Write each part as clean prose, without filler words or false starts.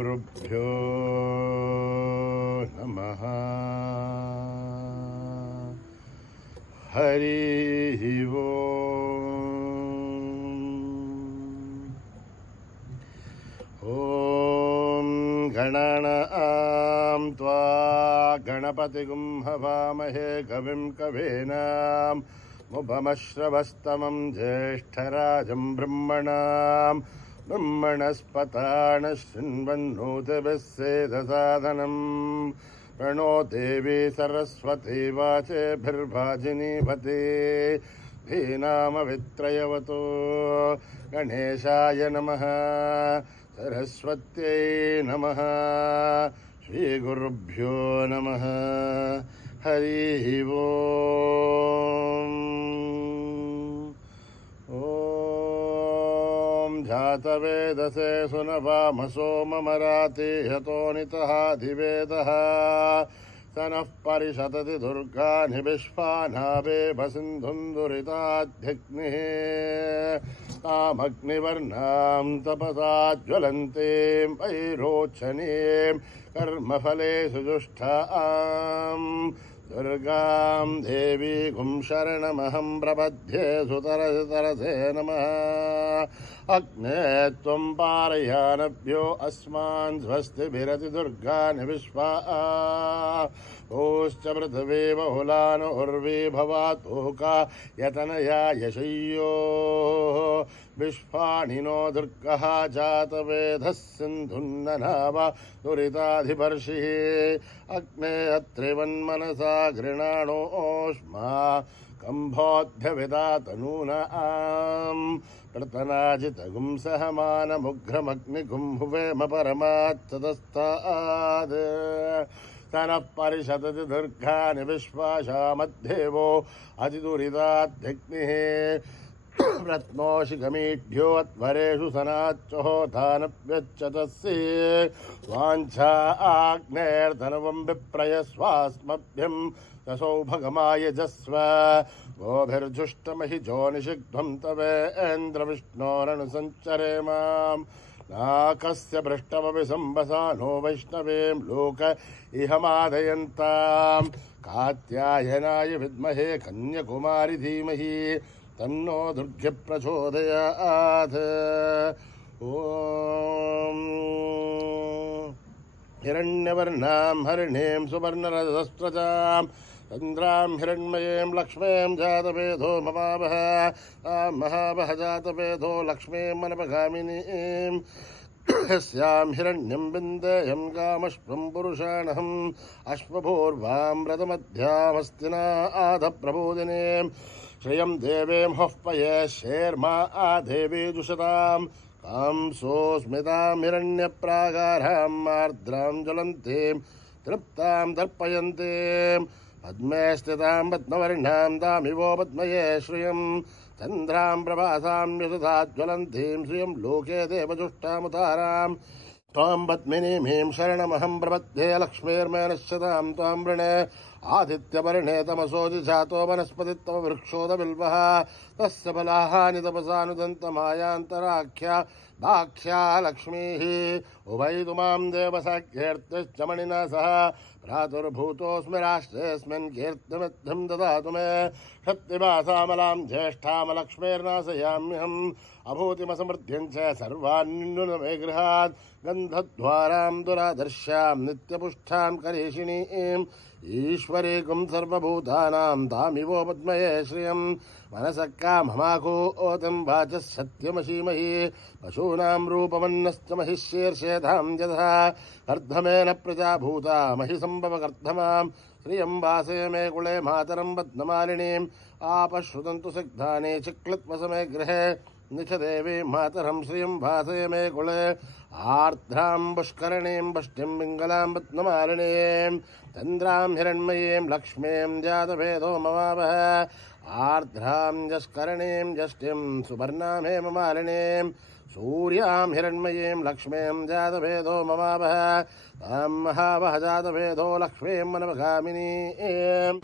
श्रीगुरुभ्यो नमः। हरिः ॐ गणानां त्वा गणपतिगुं हवामहे कविं कवीनाम् मुपमश्रवस्तमं ज्येष्ठराजं ब्रह्मणस्पतान शृण्वन्नोतिभिः सेदसादनं प्रणो देवी सरस्वती वाचेभिर्वाजिनीपते धीनामवित्रयवतो गणेशाय नमः सरस्वत्यै नमः श्रीगुरुभ्यो नमः। हरिः ॐ जातवेदसे सुनवामसो ममराति हतोनितः धिवेदः स नः परिषदति दुर्गानि विश्वानावेभसिन्धुन्दुरिताध्यग्निः तामग्निवर्णां तपसा ज्वलन्तीं वैरोचनीं कर्मफलेषु जुष्टां दुर्गां देवीं शरणमहं प्रपद्ये सुतरसे नमः। अग्ने त्वं पारयानभ्यो अस्मान् स्वस्तिभिरति दुर्गानि विश्वा ओश्च पृथिवी बहुलानो उर्वी भवातोका यतनया यशय्यो विश्वानिनो दुर्गः जातवेदः सिन्धुन्ननाव दुरिताधिपर्षिः अग्ने अत्रिवन्मनसा गृणाणोष्मा कम्भोऽध्यविदातनूनाम् प्रतनाजितगुं सहमानमुग्रमग्निगुं हुवेम परमात्तदस्ताद् तनः परिषदति दुर्गानि विश्वाशामध्येवो अतिदुरिताध्यग्निः रत्नोशिखमीढ्यो अध्वरेषु सनाच्चहोधानप्यच्चतस्य वाञ्छा आग्नेर्धनवं विप्रयस्वास्मभ्यं सौभगमायजस्व गोभिर्जुष्टमहि जोनिषिग्ध्वं तवेन्द्रविष्णोरनुसञ्चरे माम् नाकस्य पृष्ठमपि सम्बसानो वैष्णवीं लोक इह मादयन्ताम् कात्यायनाय विद्महे कन्याकुमारि धीमहि तन्नो दुर्गे प्रचोदयात्। ॐ हिरण्यवर्णां हरिणीं सुवर्णरजस्रजां चन्द्रां हिरण्मयीं लक्ष्मीं जातवेदो ममावह महावह जातवेदो लक्ष्मीं मनपगामिनीं यस्यां हिरण्यं विन्देयं कामश्वं पुरुषाणहम् अश्वपूर्वां व्रतमध्यामस्तिना आधप्रबोधिनीं श्रियं देवीं हःपये शेर्मा आदेवी जुषतां कांसोऽस्मितां हिरण्यप्रागारां आर्द्रां ज्वलन्तीं तृप्तां तर्पयन्तीं पद्मे स्थितां पद्मवर्णां तामिवो पद्मये श्रियं चन्द्रां प्रभासां यशसा ज्वलन्तीं श्रियं लोके देवजुष्टामुतारां त्वां पद्मिनीमीं शरणमहं प्रपद्ये लक्ष्मीर्मेनश्यतां त्वां वृणे आदित्यवर्णे तमसोऽधि जातो वनस्पतित्तम वृक्षोदबिल्वः तस्य फलानि तपसानुदन्तमायान्तराख्या दाख्या लक्ष्मीः उभयतु मां देवसाख्येऽर्तिश्च मणिना सह भ्रातुर्भूतोऽस्मि राष्ट्रेऽस्मिन् कीर्तिमिद्धं ददातु मे शक्तिभासामलां ज्येष्ठामलक्ष्मीर्नाशयाम्यहम् अभूतिमसमृद्ध्यं च सर्वान्निन्नु मे गृहात् गन्धद्वारां दुरादर्श्यां नित्यपुष्ठां करीषिणीं ईश्वरीकुं सर्वभूतानां तामिवो पद्मये श्रियं मनसः काममाकोऽतं वाचः सत्यमशीमहि पशूनां रूपमन्नश्च महिष्येर्षेधां यथा कर्धमेन प्रजा भूता महि सम्भवकर्धमां श्रियं वासे मे कुले मातरं पद्ममालिनीम् आपश्रुतन्तु सिग्धानि चिक्लित्वसमे गृहे निशदेवी मातरं श्रियं वासे मे कुले आर्द्रां पुष्करणीं वष्टिं पिङ्गलां पद्ममालिनीं चन्द्रां हिरण्मयीं लक्ष्मीं जातवेदो ममावह आर्द्रां जस्करणीं जष्टिं सुवर्णां हेममालिनीं सूर्यां हिरण्मयीं लक्ष्मीं जातवेदो ममावह तां महावह जातवेदो लक्ष्मीं मनवगामिनीं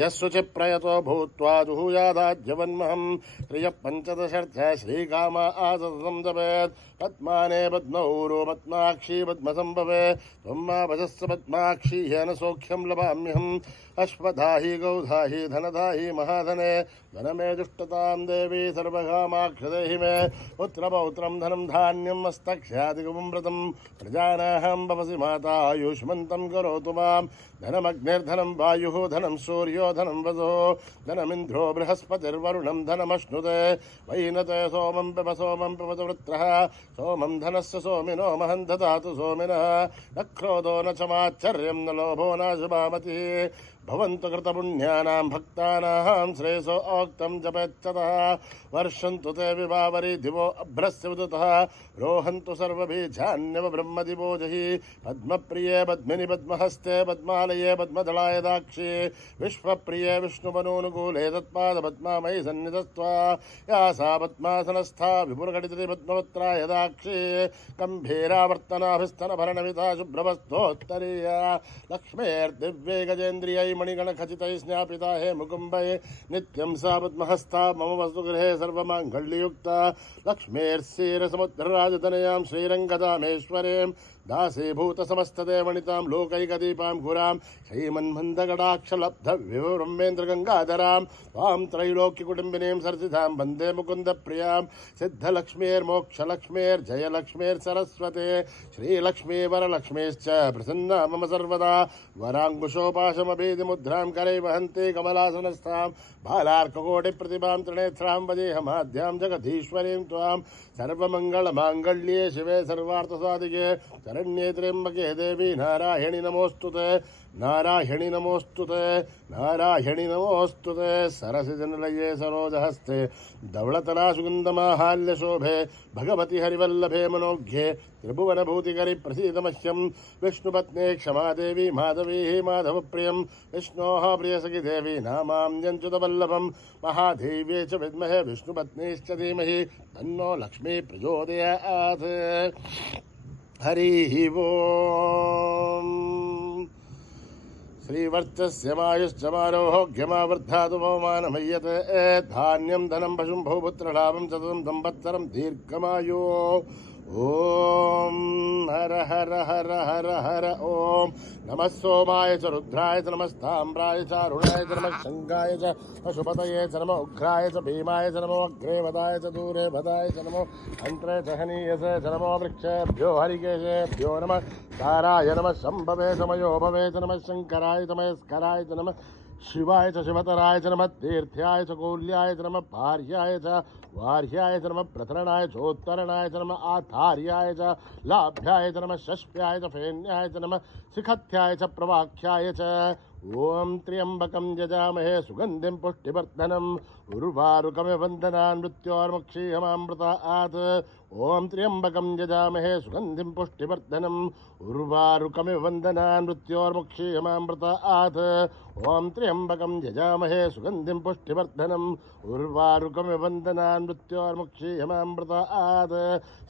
यस्सुचिप्रयतो भूत्वा जुहुयादाज्यवन्महं श्रियः पञ्चदशर्थ श्रीकामा आसततं जपेत् पद्माने पद्मौरो पद्माक्षी पद्मसम्भवे त्वं मा भजस्व पद्माक्षी येन सौख्यं लभाम्यहम् अश्वधाहि गौधाहि धनधाहि महाधने धनमे दुष्टतां देवी सर्वकामाक्षदेहि मे पुत्रपौत्रं धनं धान्यं मस्तक्ष्यादिगमृतं प्रजानाहं भवसि माता आयुष्मन्तं करोतु मां धनमग्निर्धनं वायुः धनं सूर्यो धनं वसुः धनमिन्द्रो बृहस्पतिर्वरुणं धनमश्नुते वैनते सोमं पिब वृत्रः सोमं धनस्य सोमिनो महं ददातु सोमिनः न क्रोधो न च माच्छर्यं न लोभो न शुभामतिः भवन्तु कृतपुण्यानां भक्तानां श्रेयसो ओक्तं जपेच्छतः वर्षन्तु ते विभावरी दिवो अभ्रस्य विदुतः रोहन्तु सर्वबीजान्यव ब्रह्मदिवो जहि पद्मप्रिये पद्मिनि पद्महस्ते पद्मालये पद्मदलाय दाक्षी विश्वप्रिये विष्णुवनूनुकूले तत्पादपद्मामयि सन्निधस्त्वा या सा पद्मासनस्था विपुलकटितरि पद्मवक्त्राय दाक्षी गम्भीरावर्तनाभिस्तनभरणमिता शुभ्रवस्तोत्तरीया लक्ष्मीर्दिव्ये गजेन्द्रियै मणिगणखचितैः स्नापिता हे मुकुम्बैः नित्यं सा पद्महस्ता मम वस्तुगृहे सर्वमाङ्गल्ययुक्ता लक्ष्मीर्षीरसमुद्रराजतनयां श्रीरङ्गदामेश्वरीं दासीभूतसमस्तदेवनितां लोकैकदीपां पुरां श्रीमन्मन्दगडाक्षलब्धविभ्रह्मेन्द्रगङ्गाधरां त्वां त्रैलोक्यकुटुम्बिनीं सर्जितां वन्दे मुकुन्दप्रियां सिद्धलक्ष्मीर्मोक्षलक्ष्मीर्जयलक्ष्मीर्सरस्वते श्रीलक्ष्मी वरलक्ष्मीश्च प्रसन्ना मम सर्वदा वराङ्कुशोपाशमभेदिमुद्रां करे वहन्ति कमलासनस्थां बालार्ककोटिप्रतिभां त्रिनेत्रां वदेहमाद्यां जगदीश्वरीं त्वां सर्वमङ्गलमाङ्गल्ये शिवे सर्वार्थसाधिके शरण्ये त्र्यम्बके देवी नारायणि नमोऽस्तुते नारायणि नमोऽस्तुते नारायणि नमोऽस्तुते सरसिजनलये सरोजहस्ते धवळतला सुगन्धमाहाल्यशोभे भगवति हरिवल्लभे मनोज्ञे त्रिभुवनभूतिकरि प्रसीदमह्यं विष्णुपत्ने क्षमादेवी माधवी माधवप्रियं विष्णोः प्रियसखि देवी नामाम्यञ्च्युतवल्लभं महादेव्ये च विद्महे विष्णुपत्नीश्च धीमहि तन्नो लक्ष्मी प्रचोदयात् हरिः ओम् श्रीवर्चस्य मायुश्चमारोग्यमावर्धातु पवमानमय्यते धान्यं धनं पशुं बहुपुत्रलाभं सततं संवत्सरं दीर्घमायो ॐ हर हर हर हर हर ॐ नमः सोमाय च रुद्राय च नमस्ताम्राय च अरुणाय च नमः शङ्गाय च पशुपतये च नमो उग्राय च भीमाय च नमो अग्रे वदाय च दूरे वदाय च नमो अन्त्रे च हनीयसे च नमो वृक्षेभ्यो हरिकेशेभ्यो नमः ताराय नमः शम्भवे समयो भवे च नमः शङ्कराय च महेश्वराय च नमः शिवाय च शिवतराय च नमः तीर्थ्याय च कौल्याय च नमः भार्याय च वार्याय च नमः प्रतरणाय चोत्तरणाय च नमः आधार्याय च लाभ्याय च नमः षष्ठ्याय च फेन्याय च नमः शिखथ्याय च प्रवाख्याय च ओम त्र्यंबकं यजामहे सुगंधिं पुष्टिवर्धनम् उर्वारुकमिव वन्दनान् मृत्योर्मुक्षीयमामृतात् ओम त्र्यंबकं यजामहे सुगंधिं पुष्टिवर्धनम् उर्वारुकमिव वन्दनान् मृत्योर्मुक्षीयमामृतात् ओम त्र्यंबकं यजामहे सुगंधिं पुष्टिवर्धनम् उर्वारुकमिव वन्दनान् मृत्योर्मुक्षीयमामृतात्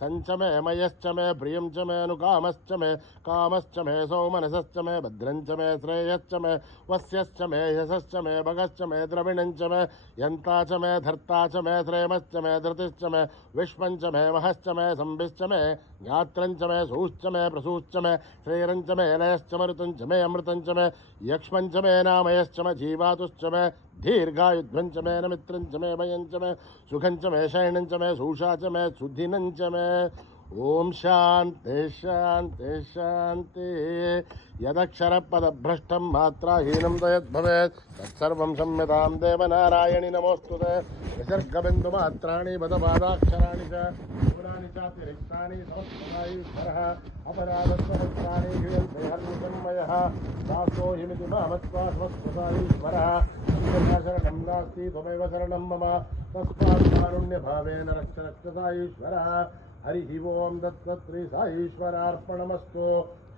सञ्च मे मयश्च मे प्रियं च मे अनुकामश्च मे कामश्च मे सौमनसश्च मे भद्रञ्च मे श्रेयश्च मे वस्यश्च मे यशश्च मे भगश्च मे द्रविणञ्च मे यन्ता च मे धर्ता च मे श्रेमश्च मे धृतिश्च मे विश्वञ्च मे महश्च मे संभिश्च मे ज्ञात्रञ्च मे सूश्च मे प्रसूश्च मे श्रेयरञ्च मे लयश्च मरुतञ्च मे अमृतञ्च मे यक्ष्मञ्च मे नामयश्च मे जीवातुश्च मे दीर्घायुध्वञ्च मे नमित्रञ्च मे भयञ्च मे सुखञ्च मे शयनञ्च मे सूषा च मे सुधिनञ्च मे ओम शांति शांति शांति यदक्षरपदभ्रष्टं मात्राहीनं तयद्भवेत् तत्सर्वं क्षम्यतां देवनारायणि नमोऽस्तुते विसर्गबिन्दुमात्राणि पदपादाक्षराणि च न्यूनानि चातिरिक्तानि समस्तमायुश्वरः अपराधस्वहस्राणि ह्रियन्मयः दासो हिमिति मामत्वा समस्तसायुश्वरः शरणं नास्ति त्वमेव शरणं मम तस्मात् कारुण्यभावेन रक्ष रक्षसायुश्वरः हरिः ओं दत्तश्री साईश्वरार्पणमस्तु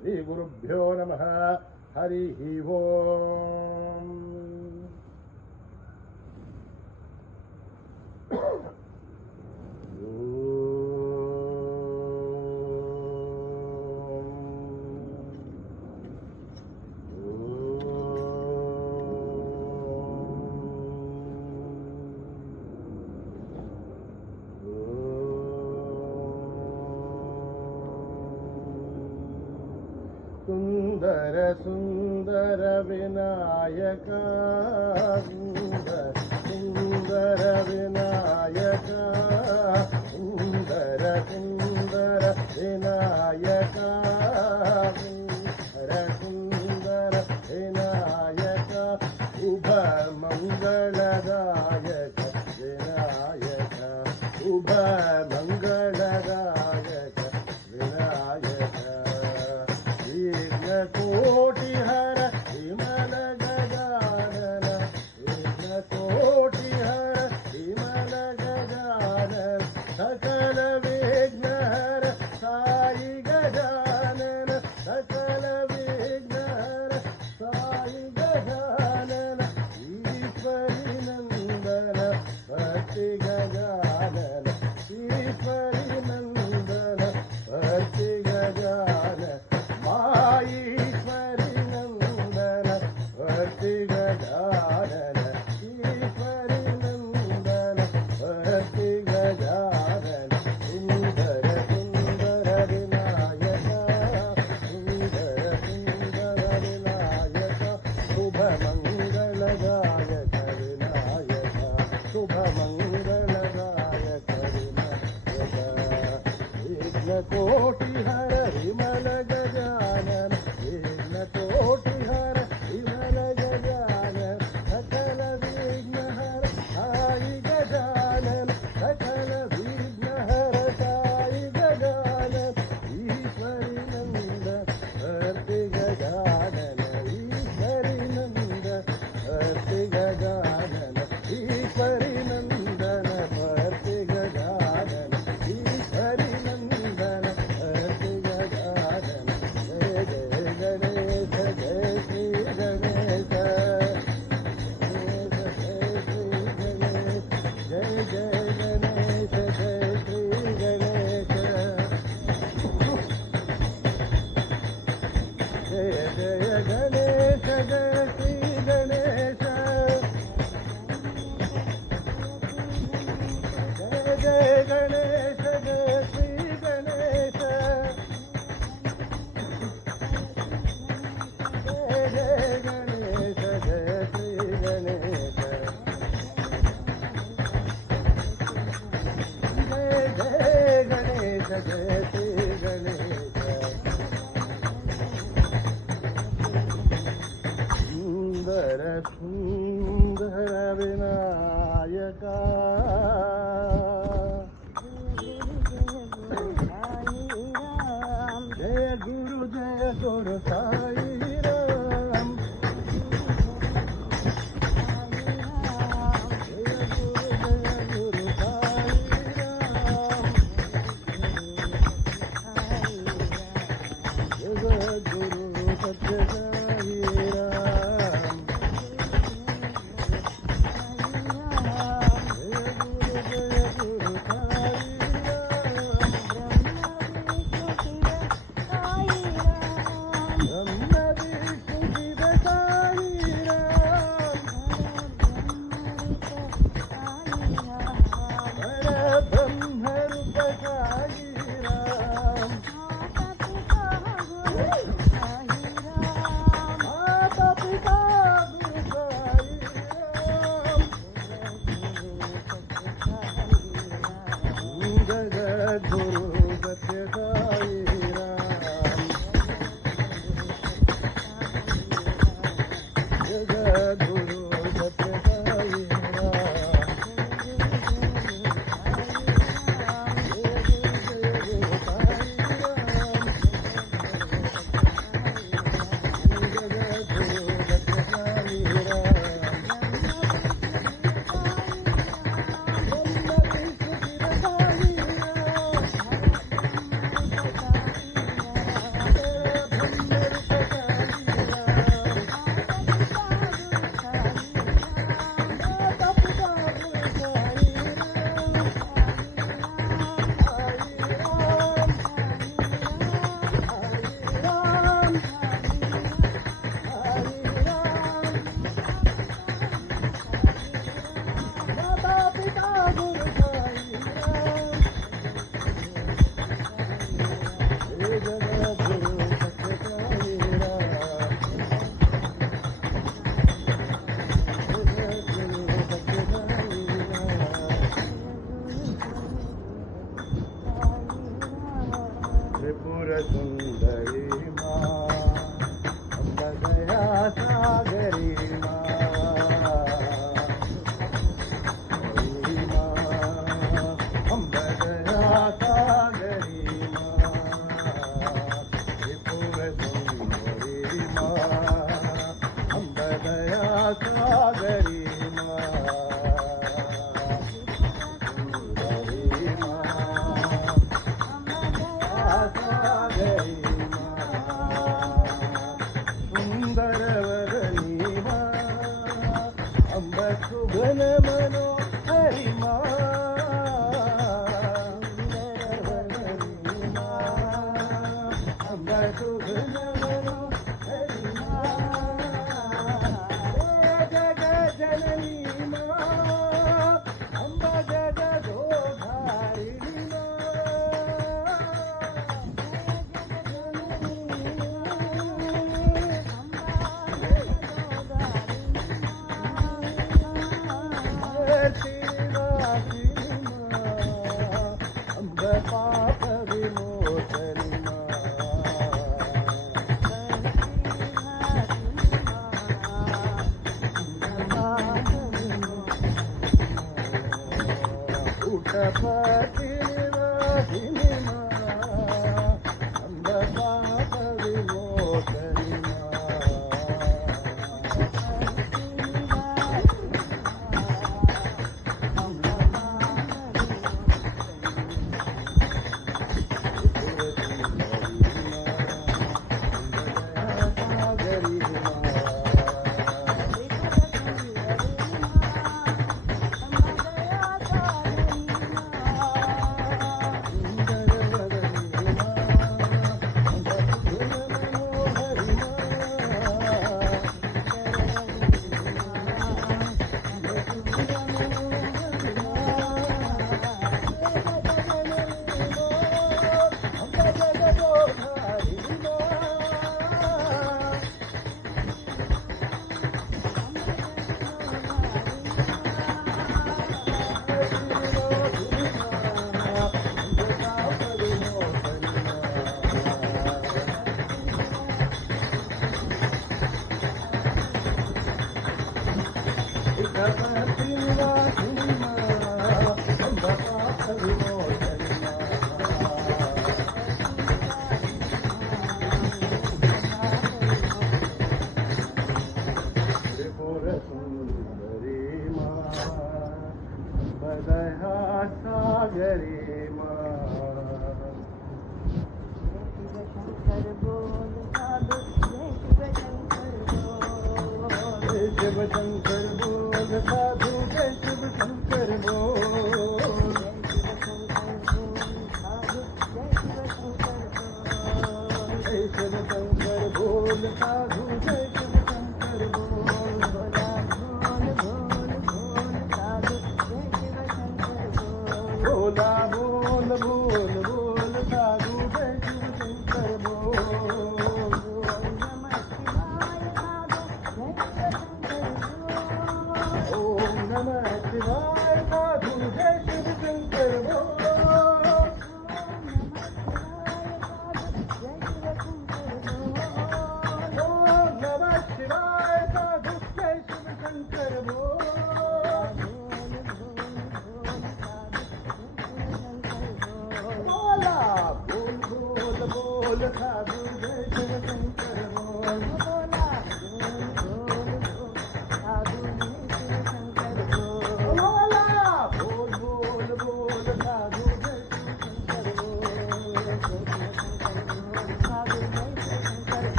श्री गुरुभ्यो नमः हरिः ओं ಸುಂದರ ಸುಂದರ ವಿನಾಯಕ ಸುಂದರ ಸುಂದರ ವಿನಾಯಕ ಸುಂದರ ಸುಂದರ ವಿನಾಯಕ ಸುಂದರ ಸುಂದರ ವಿನಾಯಕ ಶುಭ ಮಂಗಳದಾಯಕ ವಿನಾಯಕ ಶುಭ ಮಂಗಳದಾಯಕ ವಿನಾಯಕ ಕೋಟಿ ಹರ ವಿಮಲ ಗಜಾನನ ಕೋಟಿ ಹರ ವಿಮಲ ಗಜಾನನ ಸಕಲ ವಿಘ್ನ ಹರ ಸಾಯಿ ಗಜಾನನ ಸಕಲ ವಿಘ್ನ ಹರ ಸಾಯಿ ಗಜಾನನ ಈಶ್ವರಿ ನಂದನ ಭಕ್ತಿ ಗಜಾನನ ಈಶ್ವರಿ ನಂದನ ಭಕ್ತಿ ಗಜಾನನ ಈಶ್ವರಿ ನಂದನ ಭಕ್ತಿ ಗಜಾನನ ಈಶ್ವರಿ ನಂದನ ಭಕ್ತಿ ಗಜಾನನ ಸುಂದರ ಸುಂದರ ವಿನಾಯಕ ಸುಂದರ ಸುಂದರ ವಿನಾಯಕ ಶುಭ ಮಂಗಳದಾಯಕ ವಿನಾಯಕ ಶುಭ ಮಂಗಳದಾಯಕ ವಿನಾಯಕ ವಿಘ್ನ ಕೋಟಿ ಹರ ವಿಮಲ ಗಜಾನನ ವಿಘ್ನ ಕೋಟಿ ಹರ ವಿಮಲ ಗಜಾನನ ಸಕಲ ವಿಘ್ನ ಹರ ಸಾಯಿ ಗಜಾನನ ಸಕಲ ವಿಘ್ನ ಹರ ಸಾಯಿ ಗಜಾನನ ಈಶ್ವರಿ ನಂದ ಭಕ್ತಿ ಗಜಾನನ ಈಶ್ವರಿ ನಂದ ಭಕ್ತಿ ಗಜಾನನ ಈಶ್ವರಿ ನಂದನ ಭಕ್ತಿ ಗಜಾನನ ಈಶ್ವರಿ ನಂದನ ಭಕ್ತಿ ಗಜಾನನ ಜಯ ಜಯ ಗಣೇಶ ಜಯ ಶ್ರೀ ಗಣೇಶ ಜಯ ಜಯ ಗಣೇಶ ಜಯ ಶ್ರೀ ಗಣೇಶ ಜಯ ಜಯ ಗಣೇಶ ಜಯ ಶ್ರೀ ಗಣೇಶ ಜಯ ಜಯ ಗಣೇಶ ಜಯ ಶ್ರೀ ಗಣೇಶ ಜಯ ಜಯ ಗಣೇಶ ಜಯ ಶ್ರೀ ಗಣೇಶ ಜಯ ಜಯ ಗಣೇಶ ಜಯ ಶ್ರೀ ಗಣೇಶ ಸುಂದರ ಸುಂದರ ವಿನಾಯಕ ಜಯ ಗುರು ಸಾಯಿ ರಾಮ್ ಜಯ ಗುರು ಸಾಯಿ ರಾಮ್ ಜಯ ಗುರು ಸತ್ಯ ಸಾಯಿ ರಾಮ್ ಜಯ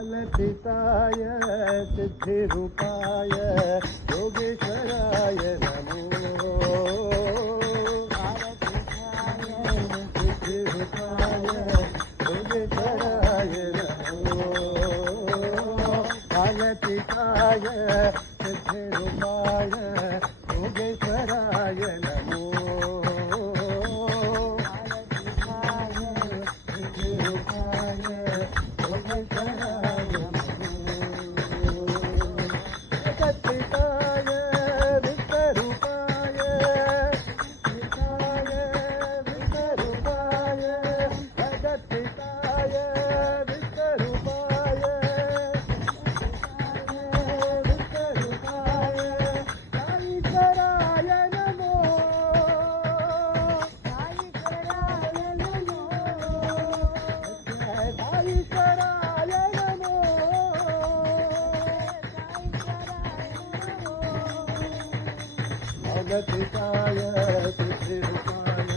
फलपिताय सिद्धिरूपाय योगेश्वराय नमो। सिद्धिरूपाय योगेश्वराय नमो। फलपिताय सिद्धिरूपाय योगेश्वराय नमो। फलपिताय सिद्धिरूपाय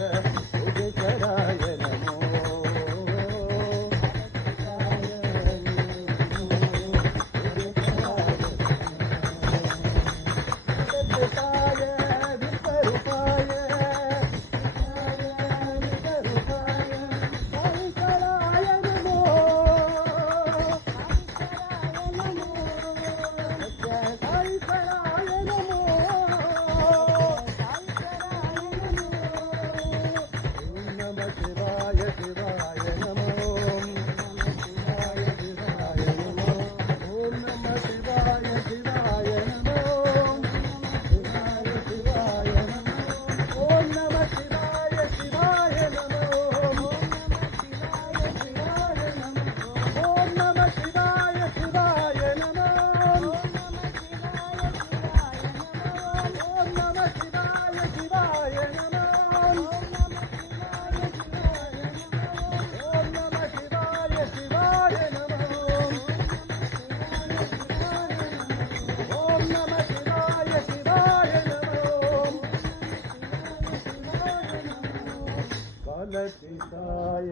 योगेश्वराय नमो। फलपिताय ललिताय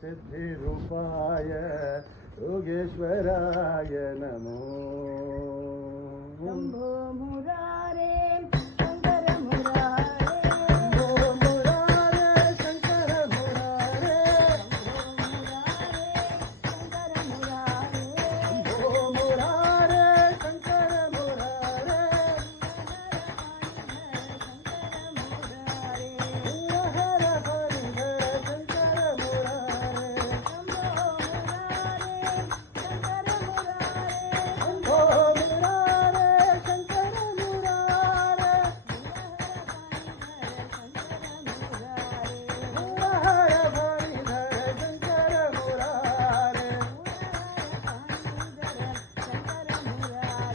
सिद्धिरूपाय योगेश्वराय नमो। शंभो मुरारे शंकर मुरारे, शंभो मुरारे शंकर मुरारे, शंभो मुरारे शंकर मुरारे, हर हरिहर शंकर मुरारे, शंभो मुरारे शंकर मुरारे, हर हरिहर शंकर मुरारे, हर हरिहर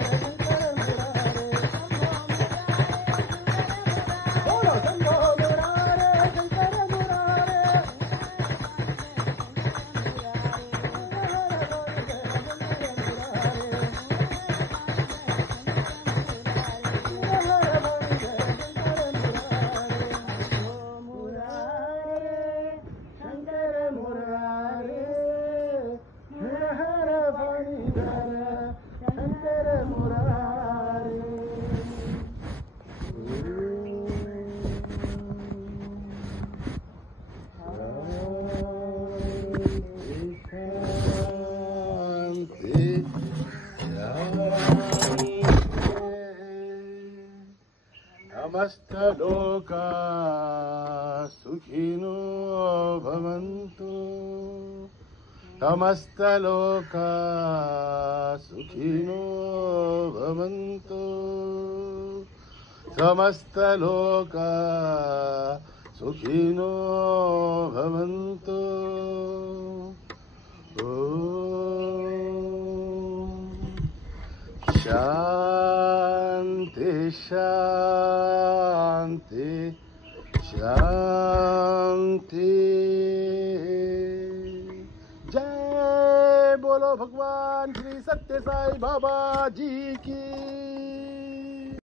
शंकर मुरारे, बोलो शंभो मुरारे शंकर मुरारे, शंकर मुरारे, हर हर हरिहर शंकर मुरारे। शांति समस्तलोका सुखिनो भवन्तु, समस्तलोका सुखिनो भवन्तु, समस्तलोका सुखिनो भवन्तु। शांति शांति शांति। जय बोलो भगवान श्री सत्य साई बाबा जी की।